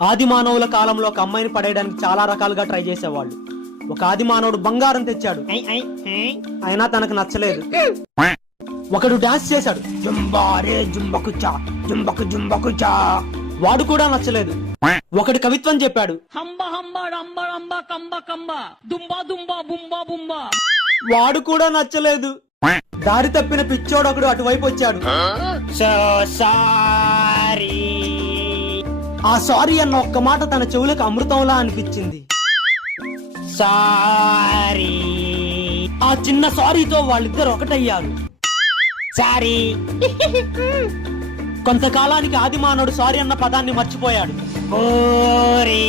ఆది మానవుల కాలంలో ఒక అమ్మాయిని పడేయడానికి చాలా రకాలుగా ట్రై చేసేవాళ్ళు. ఒక ఆది మానవుడు బంగారం తెచ్చాడు, అయినా తనకు నచ్చలేదు. ఒకడు డాన్స్ చేశాడు, జంబారే జుంబకుచా జుంబకు జుంబకుచా, వాడు కూడా నచ్చలేదు. ఒకడు కవిత్వం చెప్పాడు, హంబ హంబ డంబ డంబ కంబ కంబ దుంబా దుంబా బుంబా బుంబా, వాడు కూడా నచ్చలేదు. దారి తప్పిన పిచ్చోడు ఒకడు అటువైపు వచ్చాడు. ఆ సారీ అన్న ఒక్క మాట తన చెవులకు అమృతంలా అనిపించింది. సారీ. ఆ చిన్న సారీతో వాళ్ళిద్దరు ఒకటయ్యారు. సారీ. కొంతకాలానికి ఆది మానవుడు సారీ అన్న పదాన్ని మర్చిపోయాడు. ఓరీ.